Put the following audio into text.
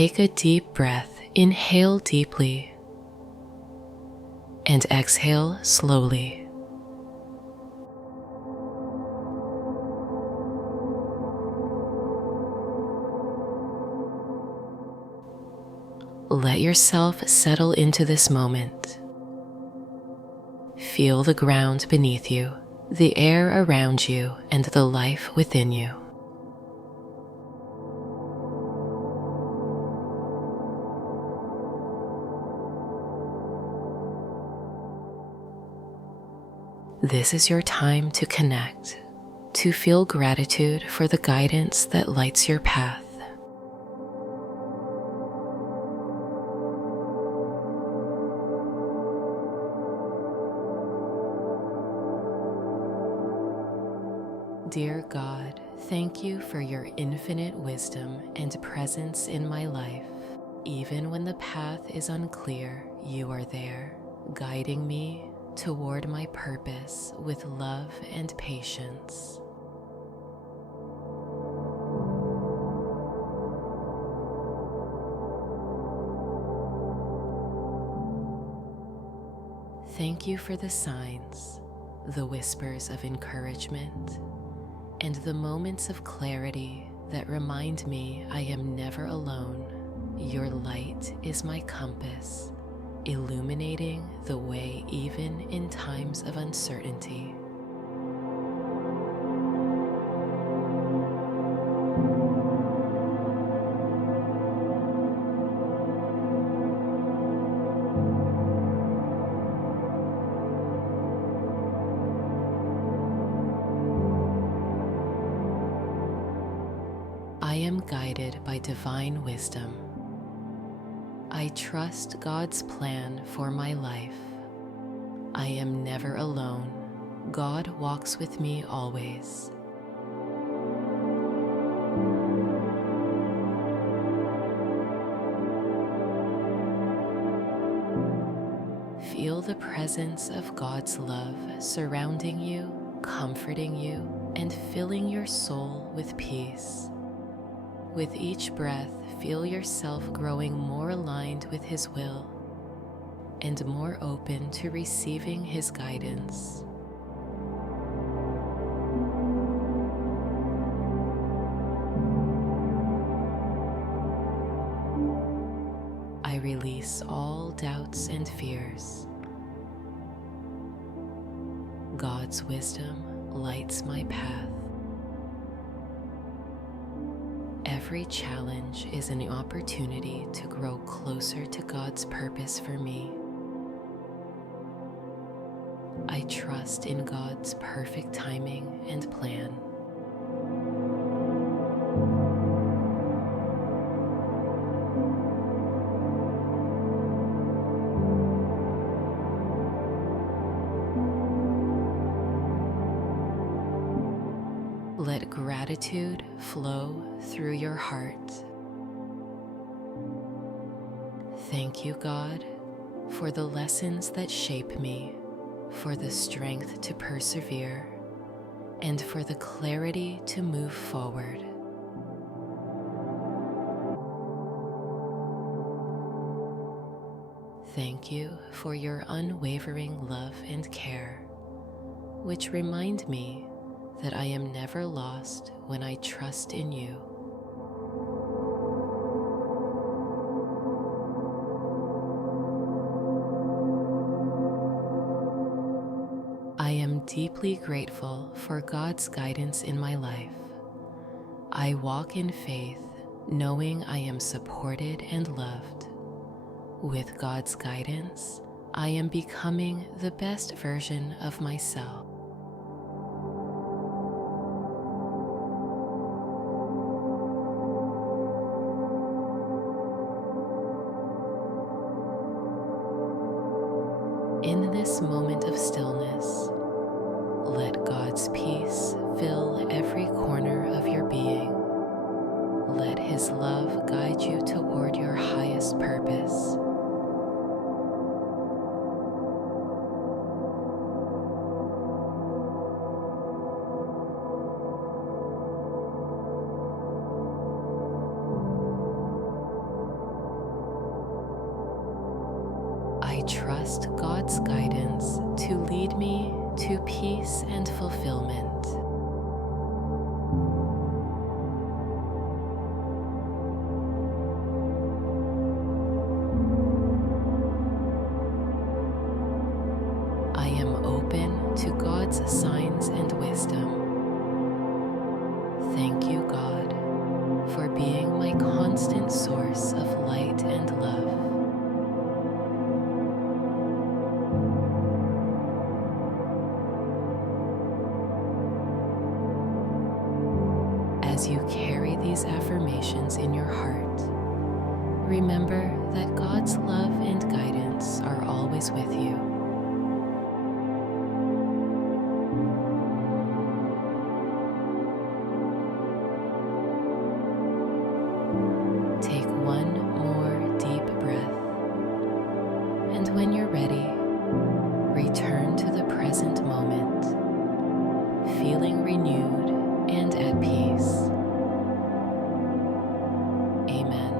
Take a deep breath, inhale deeply, and exhale slowly. Let yourself settle into this moment. Feel the ground beneath you, the air around you, and the life within you. This is your time to connect, to feel gratitude for the guidance that lights your path. Dear God, thank you for your infinite wisdom and presence in my life. Even when the path is unclear, you are there, guiding me toward my purpose with love and patience. Thank you for the signs, the whispers of encouragement, and the moments of clarity that remind me I am never alone. Your light is my compass, illuminating the way even in times of uncertainty. I am guided by divine wisdom. I trust God's plan for my life. I am never alone. God walks with me always. Feel the presence of God's love surrounding you, comforting you, and filling your soul with peace. With each breath, feel yourself growing more aligned with His will and more open to receiving His guidance. I release all doubts and fears. God's wisdom lights my path. Every challenge is an opportunity to grow closer to God's purpose for me. I trust in God's perfect timing and plan. Let gratitude flow through your heart. Thank you, God, for the lessons that shape me, for the strength to persevere, and for the clarity to move forward. Thank you for your unwavering love and care, which remind me that I am never lost when I trust in you. I am deeply grateful for God's guidance in my life. I walk in faith, knowing I am supported and loved. With God's guidance, I am becoming the best version of myself. In this moment of stillness, let God's peace fill every corner of your being. Let His love guide you toward your highest purpose. I trust God's guidance to lead me to peace and fulfillment. I am open to God's signs and wisdom. Thank you, God, for being my constant source of light and love. As you carry these affirmations in your heart, remember that God's love and guidance are always with you. Take one more deep breath, and when you're ready, return to the present moment, feeling renewed and at peace. Amen.